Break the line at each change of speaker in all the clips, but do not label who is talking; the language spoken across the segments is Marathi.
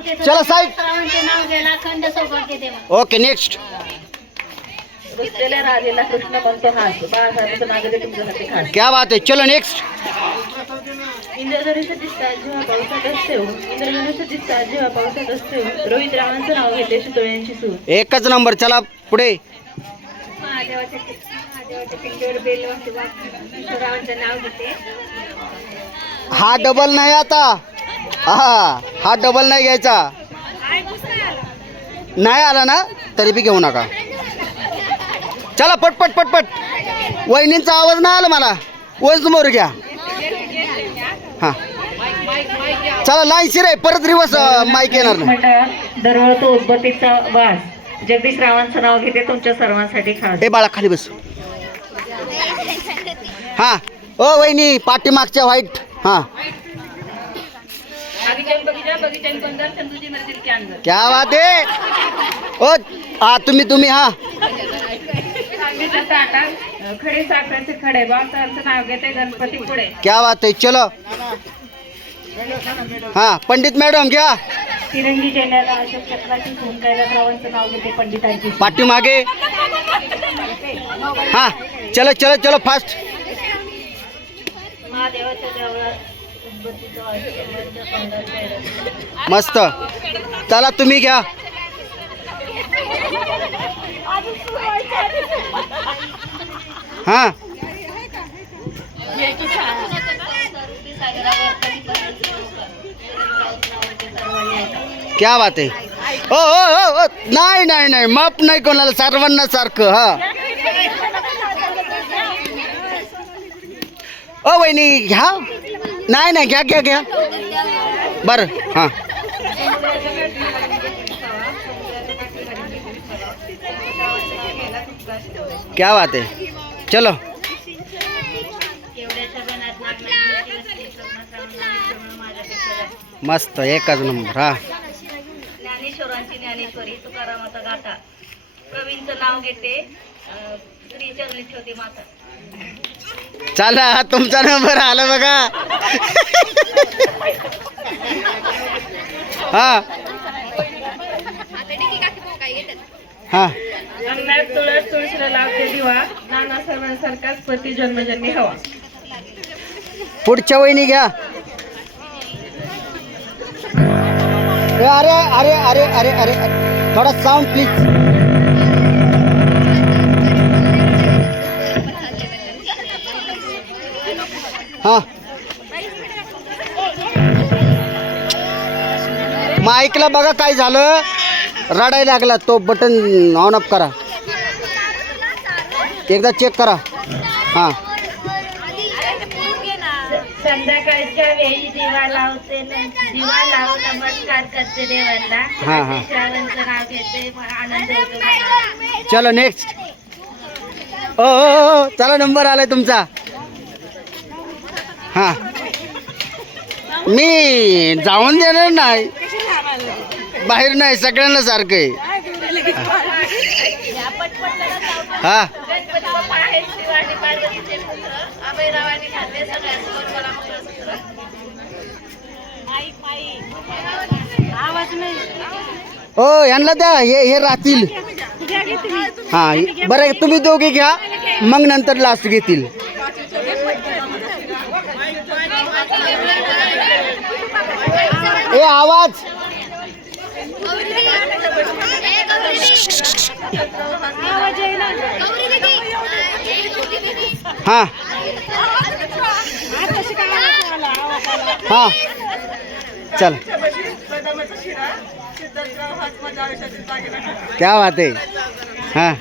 चला, साहेब. ओके नेक्स्ट क्या बात आहे. चलो नेक्स्ट
इंद्रधनुष्य दिसतात जेव्हा पावसात असते हो. इंद्रधनुष्य दिसतात जेव्हा पावसात असते हो. रोहित रावांचं नाव घेते शितोळ्यांची सूर.
एकच नंबर चला पुढे.
महादेवाच्या महादेवाच्या पिंडीवर बेल वाजते रावांचं नाव घेते.
हा डबल नाही आता. हा हा डबल नाही घ्यायचा. नाही आला ना तरी बी घेऊ नका. चला पटपट पटपट वहिनींचा आवाज नाही आला मला. वन समोर घ्या. हा. चला लाईन शिराय परत रिवर्स माईक येणार नाही.
मंडळात दरवळतो उद्बत्तीचा वास. जगदीश रावांचं नाव घेते तुमच्या सर्वांसाठी खास.
हे बाळा खाली बस. हा. ओ वहिनी पाठीमागच्या व्हाईट हा. क्या बात आहे ओ हा तुम्ही तुम्ही हा.
खडे साखरेचे खडे बाळासाहेबांचं नाव घेते गणपती पुढे.
क्या बात आहे चलो. हा पंडित मॅडम घ्या.
तिरंगी झेंड्याला अशोक चक्राची खून कैलास रावांचं नाव घेते पंडितांची.
पाठीमागे. हा चलो चलो चलो फास्ट
महादेवाच्या देवळात.
मस्त. चला तुम्ही घ्या. हा. क्या बात आहे. ओ हो हो नाही नाही नाही. माप नाही कोणाला सर्वांना सारखं हा. ओ वहिनी घ्या. नाही नाही घ्या घ्या घ्या. बरं हां. क्या बात आहे. चलो. मस्त एकच नंबर हा.
ज्ञानेश्वरांची ज्ञानेश्वरी तुकारामाचा गाथा. प्रवीणचं नाव घेते अं, श्री चरणी ठेवते माता.
चला तुमचा नंबर आला बघा. हा. हा.
अंगणात तुळस तुळशीला लावते दिवा. नाना सर्वांसारखाच पती जन्मजन्मी हवा.
पुढच्या वहिनी घ्या. ए, अरे अरे अरे अरे अरे अरे. थोडा साऊंड प्लीज हा. माईकला बघा काय झालं. रडायला लागला तो बटन ऑन ऑफ करा. एकदा चेक करा. हां.
संध्याकाळच्या वेळी दिवा लावते दिवा लावून नमस्कार करते देवांना
हा, हा.
श्रावणचं नाव घेते आनंद होतो मला.
चलो नेक्स्ट ओ ओ, ओ, चला नंबर आलाय तुमचा. हा. मी जाऊन देणार नाही. बाहेर नाही सगळ्यांना सारखं आहे. हा. हो यांना द्या हे हे राहतील. हा बरं तुम्ही दोघे घ्या. मग नंतर लास्ट घेतील. ए आवाज. हा. हा. चल. क्या बात आहे. हा.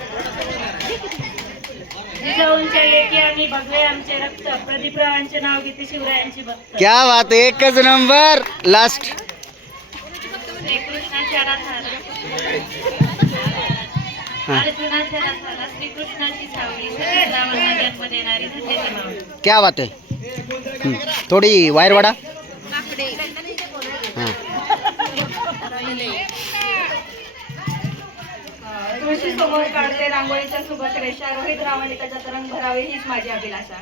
क्या बात आहे. एकच नंबर. लास्ट क्या बात आहे थोडी वायर वाडा?
तुळशी समोर काढते रांगोळीच्या सोबत रेषा रोहित रावांनी त्याच्यात रंग भरावे हीच माझी अभिलाषा.